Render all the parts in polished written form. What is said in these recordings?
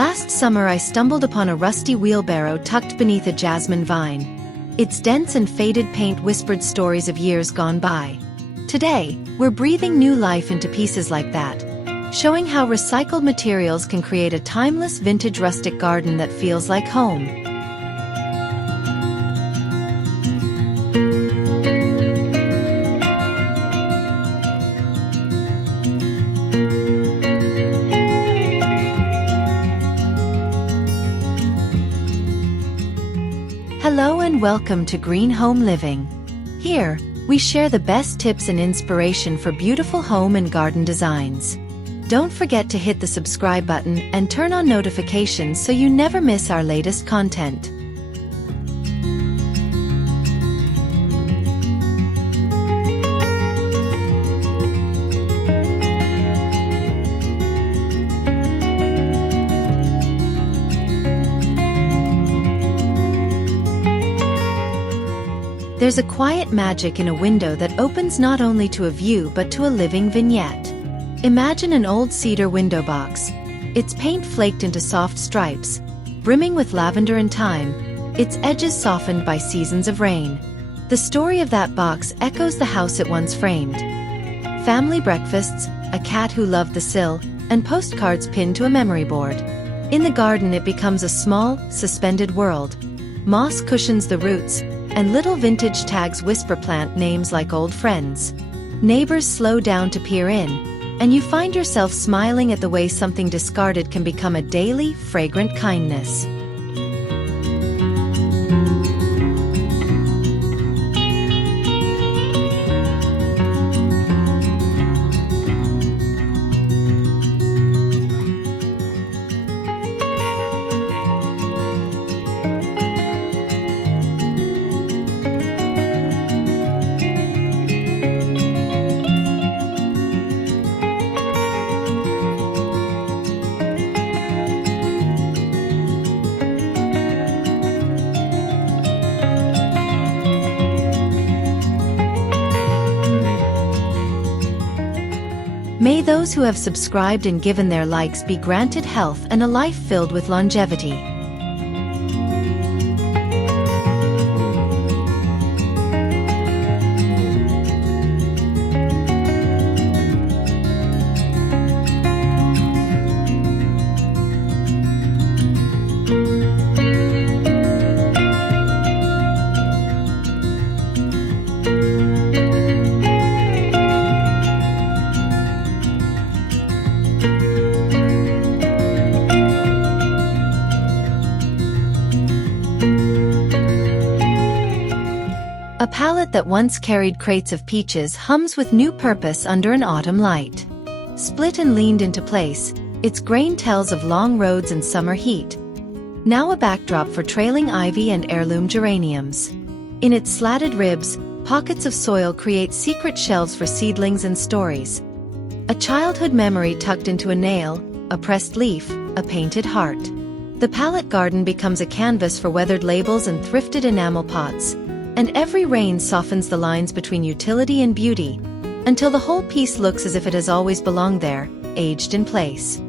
Last summer I stumbled upon a rusty wheelbarrow tucked beneath a jasmine vine. Its dense and faded paint whispered stories of years gone by. Today, we're breathing new life into pieces like that, showing how recycled materials can create a timeless vintage rustic garden that feels like home. Hello and welcome to Green Home Living. Here, we share the best tips and inspiration for beautiful home and garden designs. Don't forget to hit the subscribe button and turn on notifications so you never miss our latest content. There's a quiet magic in a window that opens not only to a view but to a living vignette. Imagine an old cedar window box, its paint flaked into soft stripes, brimming with lavender and thyme, its edges softened by seasons of rain. The story of that box echoes the house it once framed. Family breakfasts, a cat who loved the sill, and postcards pinned to a memory board. In the garden it becomes a small, suspended world. Moss cushions the roots, and little vintage tags whisper plant names like old friends. Neighbors slow down to peer in, and you find yourself smiling at the way something discarded can become a daily, fragrant kindness. May those who have subscribed and given their likes be granted health and a life filled with longevity. A pallet that once carried crates of peaches hums with new purpose under an autumn light. Split and leaned into place, its grain tells of long roads and summer heat. Now a backdrop for trailing ivy and heirloom geraniums. In its slatted ribs, pockets of soil create secret shelves for seedlings and stories. A childhood memory tucked into a nail, a pressed leaf, a painted heart. The pallet garden becomes a canvas for weathered labels and thrifted enamel pots. And every rain softens the lines between utility and beauty, until the whole piece looks as if it has always belonged there, aged in place.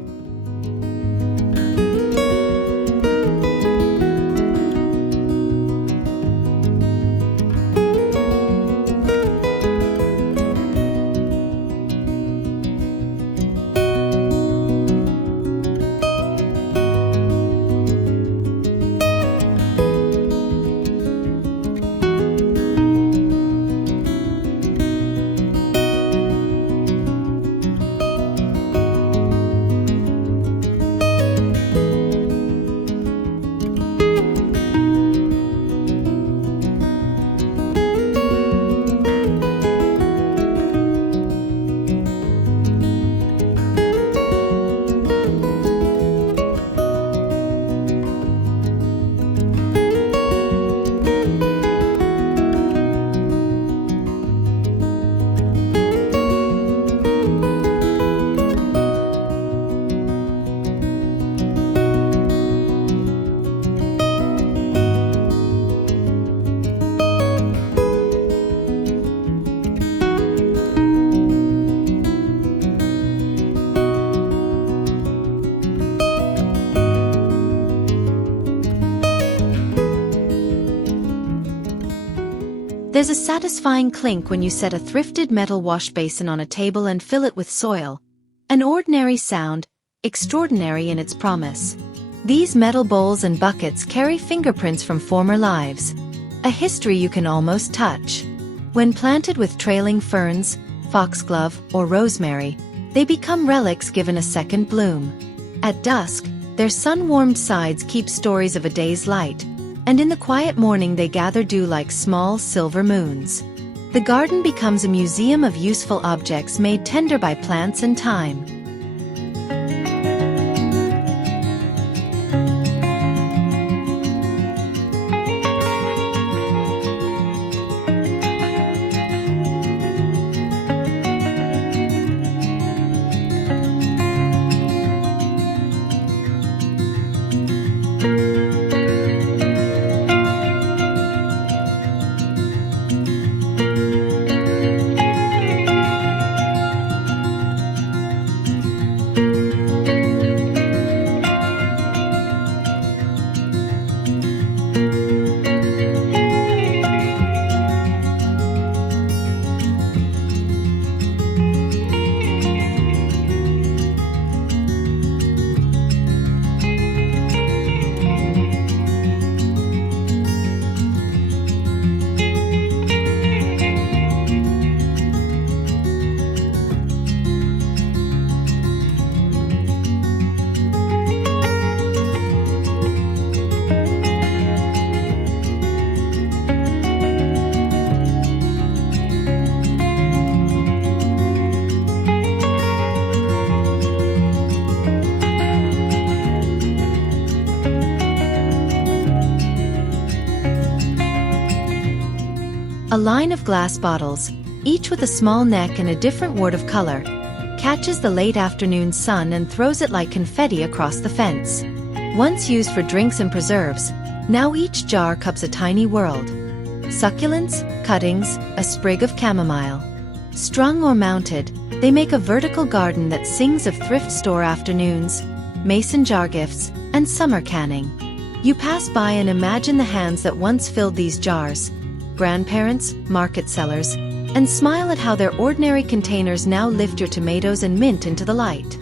There's a satisfying clink when you set a thrifted metal wash basin on a table and fill it with soil. An ordinary sound, extraordinary in its promise. These metal bowls and buckets carry fingerprints from former lives. A history you can almost touch. When planted with trailing ferns, foxglove, or rosemary, they become relics given a second bloom. At dusk, their sun-warmed sides keep stories of a day's light, and in the quiet morning they gather dew like small silver moons. The garden becomes a museum of useful objects made tender by plants and time. A line of glass bottles, each with a small neck and a different wart of color, catches the late afternoon sun and throws it like confetti across the fence. Once used for drinks and preserves, now each jar cups a tiny world. Succulents, cuttings, a sprig of chamomile. Strung or mounted, they make a vertical garden that sings of thrift store afternoons, mason jar gifts, and summer canning. You pass by and imagine the hands that once filled these jars, grandparents, market sellers, and smile at how their ordinary containers now lift your tomatoes and mint into the light.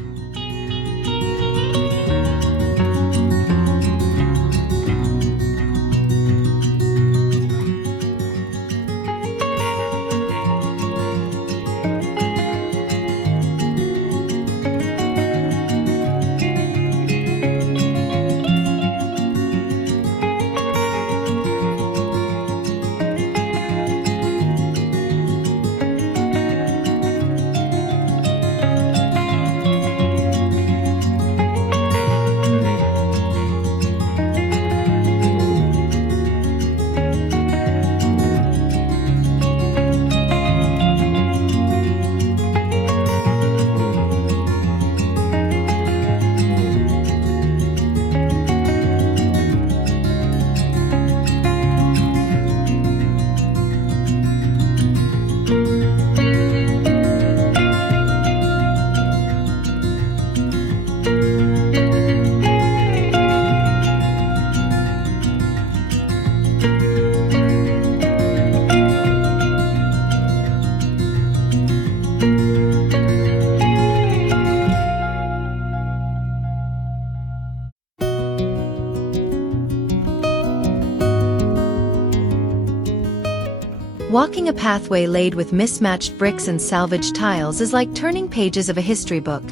Walking a pathway laid with mismatched bricks and salvaged tiles is like turning pages of a history book.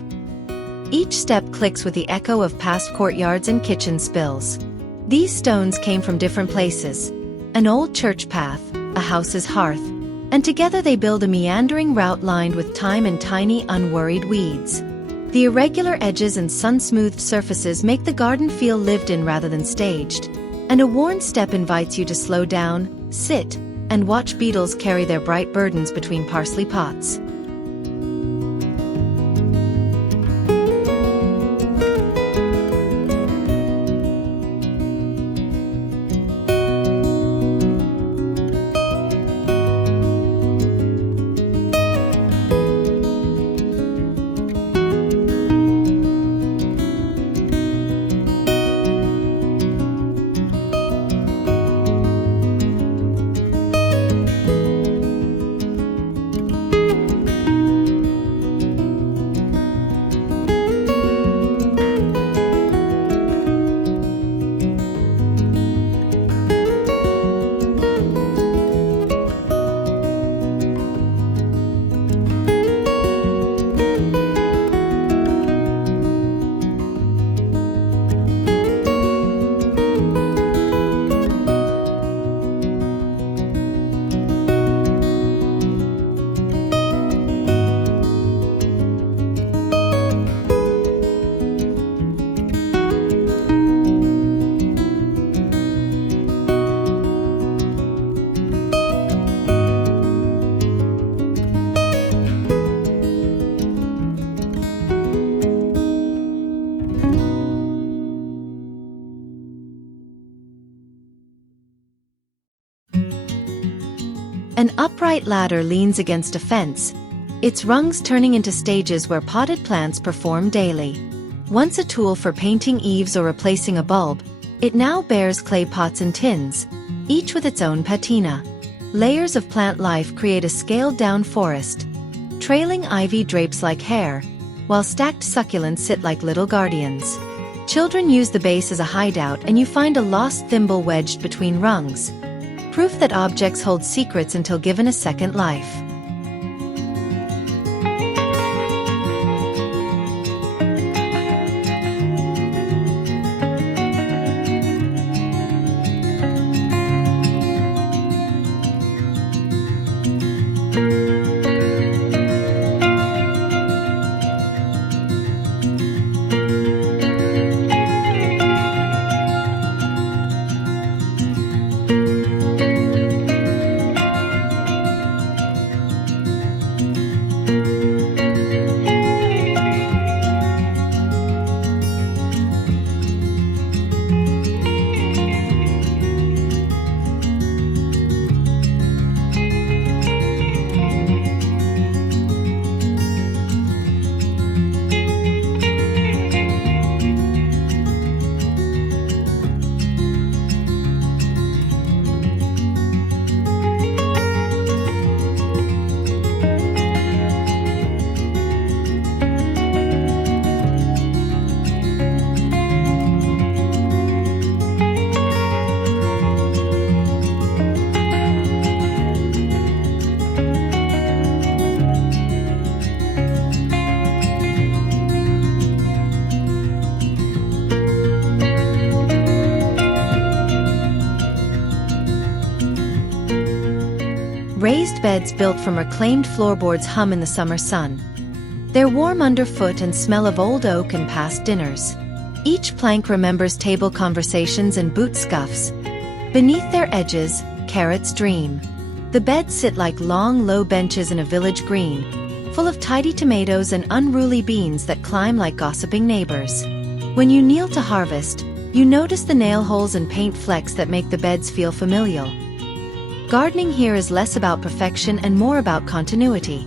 Each step clicks with the echo of past courtyards and kitchen spills. These stones came from different places. An old church path, a house's hearth, and together they build a meandering route lined with time and tiny unworried weeds. The irregular edges and sun-smoothed surfaces make the garden feel lived in rather than staged, and a worn step invites you to slow down, sit, and watch beetles carry their bright burdens between parsley pots. An upright ladder leans against a fence, its rungs turning into stages where potted plants perform daily. Once a tool for painting eaves or replacing a bulb, it now bears clay pots and tins, each with its own patina. Layers of plant life create a scaled-down forest. Trailing ivy drapes like hair, while stacked succulents sit like little guardians. Children use the base as a hideout, and you find a lost thimble wedged between rungs. Proof that objects hold secrets until given a second life. Raised beds built from reclaimed floorboards hum in the summer sun. They're warm underfoot and smell of old oak and past dinners. Each plank remembers table conversations and boot scuffs. Beneath their edges, carrots dream. The beds sit like long, low benches in a village green, full of tidy tomatoes and unruly beans that climb like gossiping neighbors. When you kneel to harvest, you notice the nail holes and paint flecks that make the beds feel familial. Gardening here is less about perfection and more about continuity.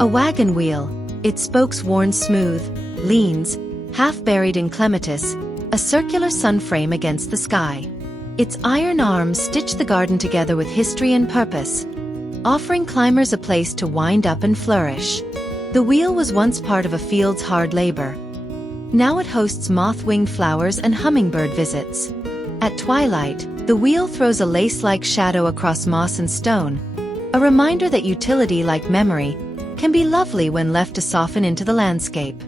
A wagon wheel, its spokes worn smooth, leans, half buried in clematis, a circular sun frame against the sky. Its iron arms stitch the garden together with history and purpose, offering climbers a place to wind up and flourish. The wheel was once part of a field's hard labor. Now it hosts moth-winged flowers and hummingbird visits. At twilight, the wheel throws a lace-like shadow across moss and stone, a reminder that utility, like memory, can be lovely when left to soften into the landscape.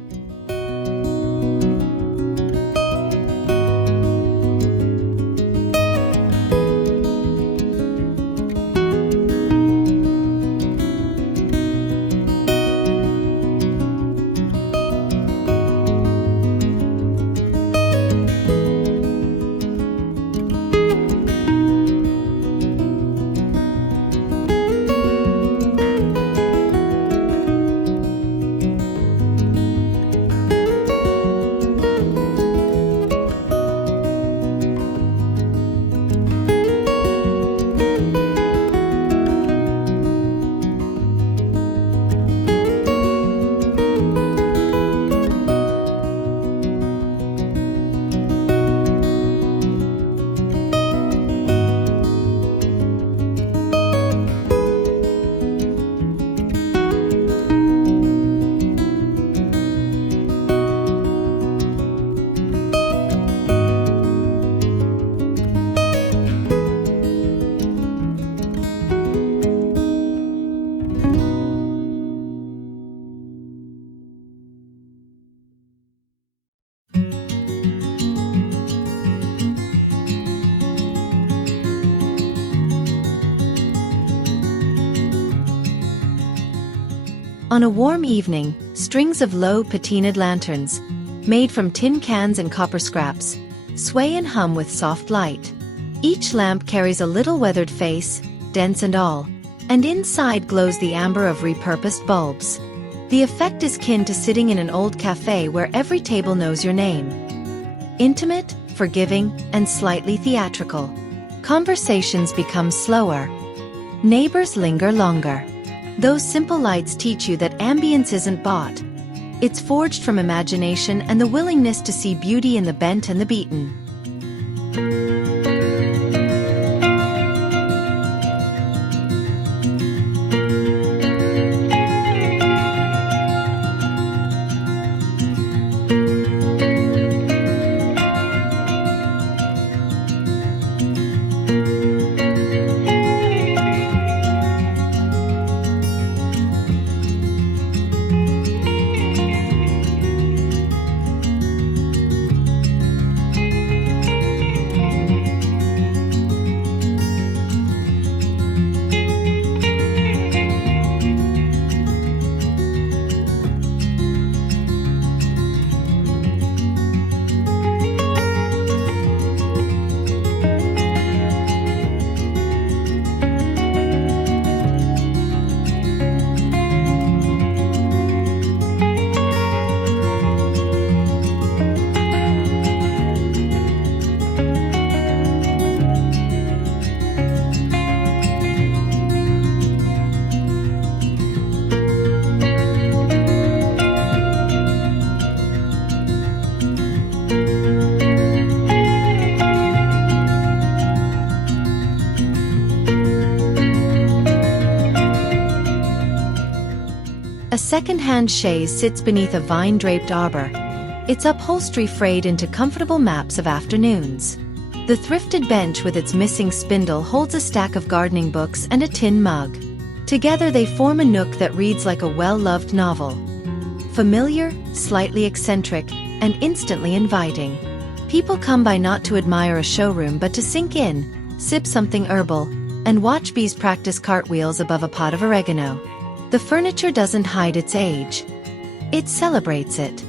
On a warm evening, strings of low patinaed lanterns, made from tin cans and copper scraps, sway and hum with soft light. Each lamp carries a little weathered face, dents and all, and inside glows the amber of repurposed bulbs. The effect is kin to sitting in an old cafe where every table knows your name. Intimate, forgiving, and slightly theatrical. Conversations become slower. Neighbors linger longer. Those simple lights teach you that ambience isn't bought. It's forged from imagination and the willingness to see beauty in the bent and the beaten. A second-hand chaise sits beneath a vine-draped arbor, its upholstery frayed into comfortable maps of afternoons. The thrifted bench with its missing spindle holds a stack of gardening books and a tin mug. Together they form a nook that reads like a well-loved novel. Familiar, slightly eccentric, and instantly inviting. People come by not to admire a showroom but to sink in, sip something herbal, and watch bees practice cartwheels above a pot of oregano. The furniture doesn't hide its age. It celebrates it.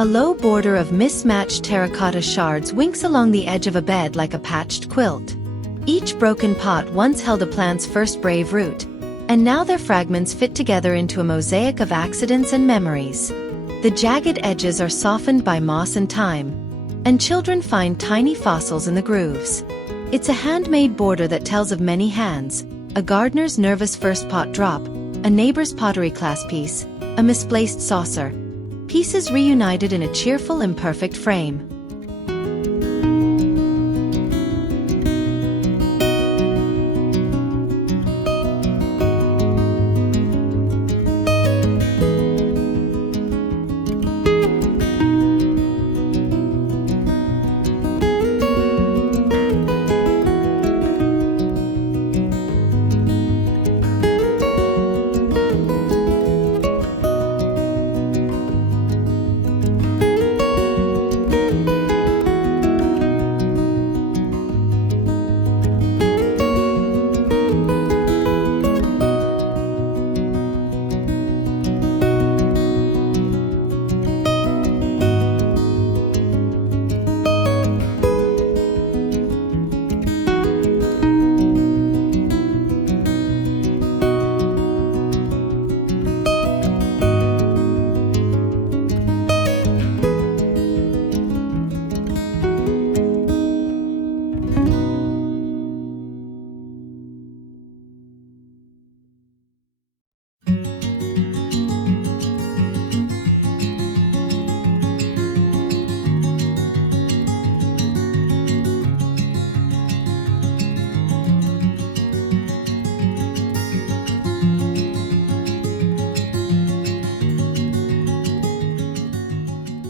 A low border of mismatched terracotta shards winks along the edge of a bed like a patched quilt. Each broken pot once held a plant's first brave root, and now their fragments fit together into a mosaic of accidents and memories. The jagged edges are softened by moss and time, and children find tiny fossils in the grooves. It's a handmade border that tells of many hands, a gardener's nervous first pot drop, a neighbor's pottery class piece, a misplaced saucer. Pieces reunited in a cheerful, imperfect frame.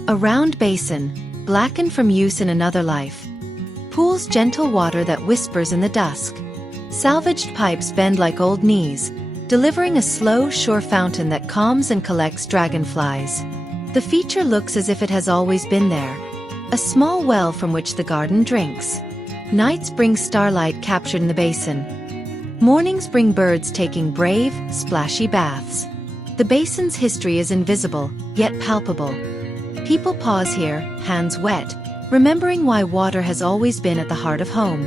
A round basin, blackened from use in another life, pools gentle water that whispers in the dusk. Salvaged pipes bend like old knees, delivering a slow, sure fountain that calms and collects dragonflies. The feature looks as if it has always been there. A small well from which the garden drinks. Nights bring starlight captured in the basin. Mornings bring birds taking brave, splashy baths. The basin's history is invisible, yet palpable. People pause here, hands wet, remembering why water has always been at the heart of home.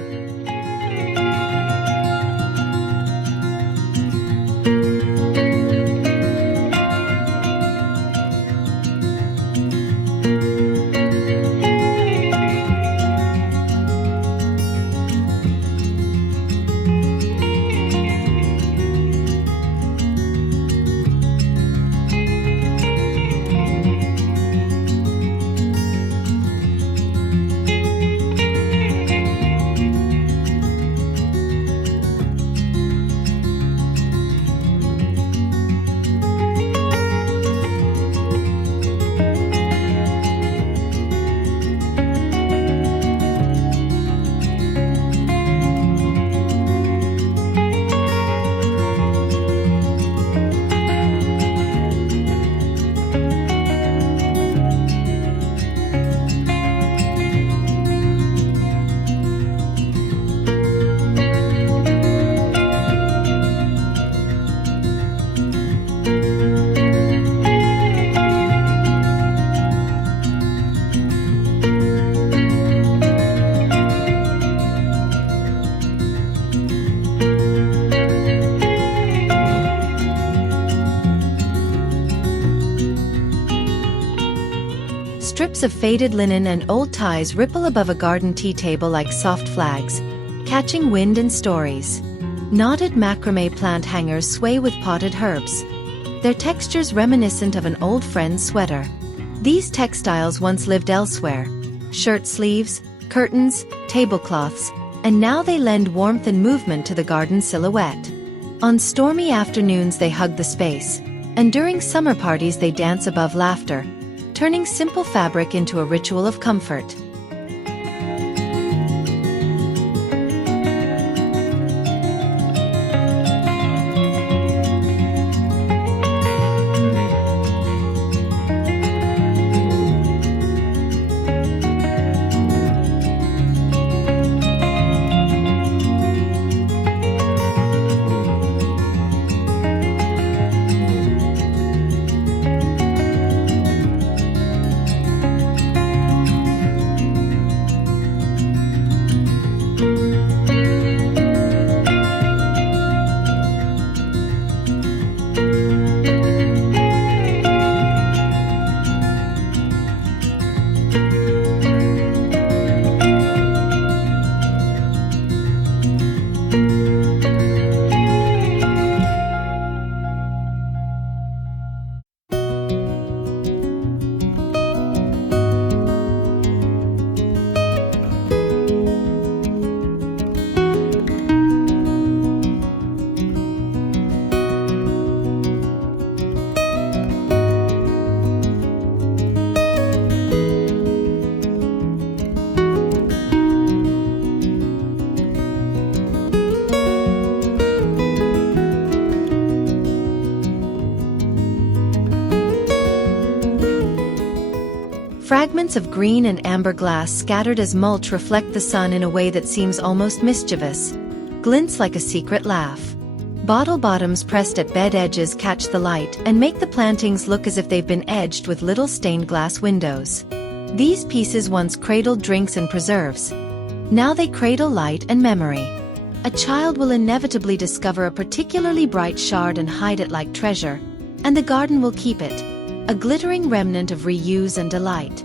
Strips of faded linen and old ties ripple above a garden tea table like soft flags, catching wind and stories. Knotted macramé plant hangers sway with potted herbs, their textures reminiscent of an old friend's sweater. These textiles once lived elsewhere: shirt sleeves, curtains, tablecloths, and now they lend warmth and movement to the garden silhouette. On stormy afternoons they hug the space, and during summer parties they dance above laughter, turning simple fabric into a ritual of comfort. Fragments of green and amber glass scattered as mulch reflect the sun in a way that seems almost mischievous, glints like a secret laugh. Bottle bottoms pressed at bed edges catch the light and make the plantings look as if they've been edged with little stained glass windows. These pieces once cradled drinks and preserves. Now they cradle light and memory. A child will inevitably discover a particularly bright shard and hide it like treasure, and the garden will keep it, a glittering remnant of reuse and delight.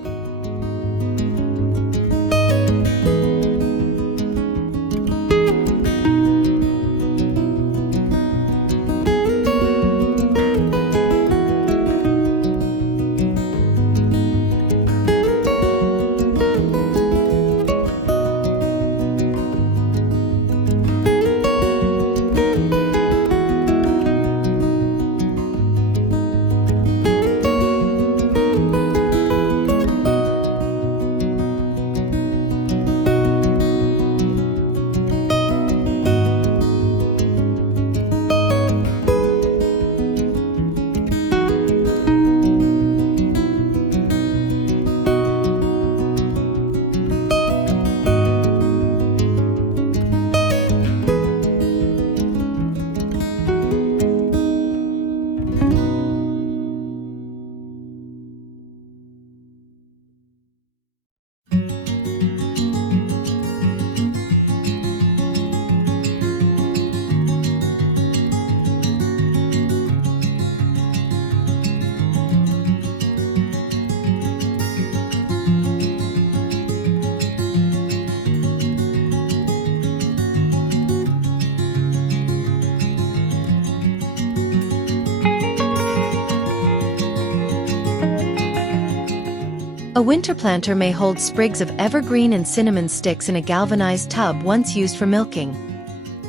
A winter planter may hold sprigs of evergreen and cinnamon sticks in a galvanized tub once used for milking.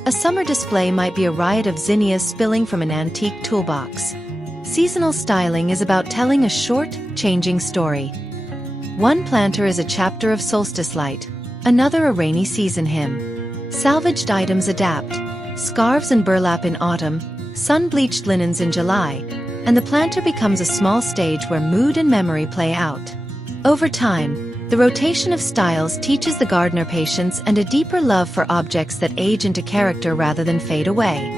A summer display might be a riot of zinnias spilling from an antique toolbox. Seasonal styling is about telling a short, changing story. One planter is a chapter of solstice light, another a rainy season hymn. Salvaged items adapt, scarves and burlap in autumn, sun-bleached linens in July, and the planter becomes a small stage where mood and memory play out. Over time, the rotation of styles teaches the gardener patience and a deeper love for objects that age into character rather than fade away.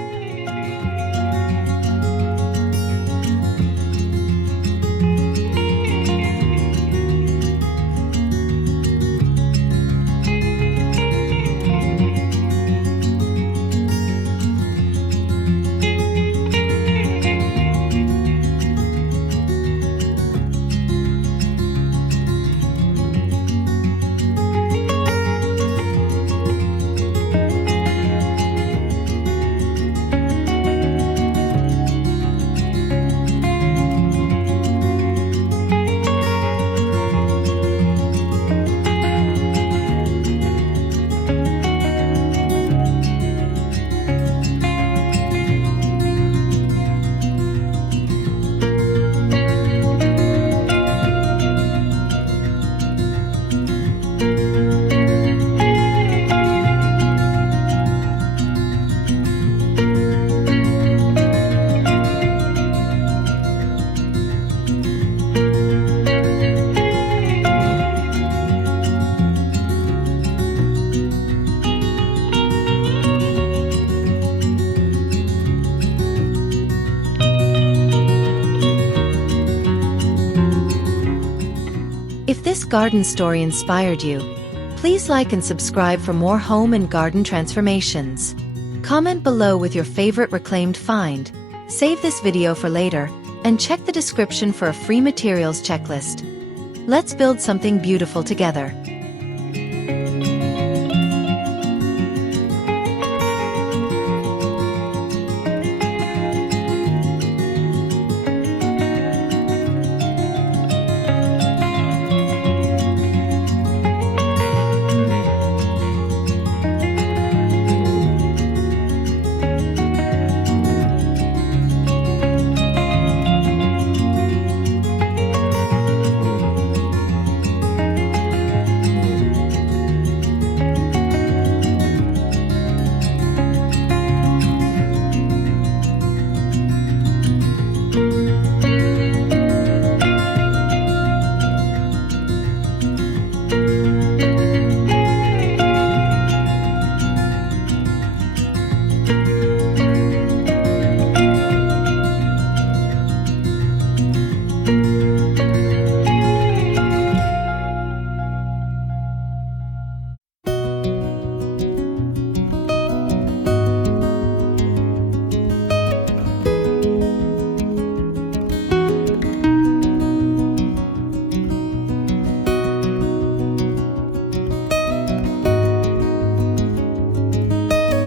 If this garden story inspired you, please like and subscribe for more home and garden transformations. Comment below with your favorite reclaimed find, save this video for later, and check the description for a free materials checklist. Let's build something beautiful together.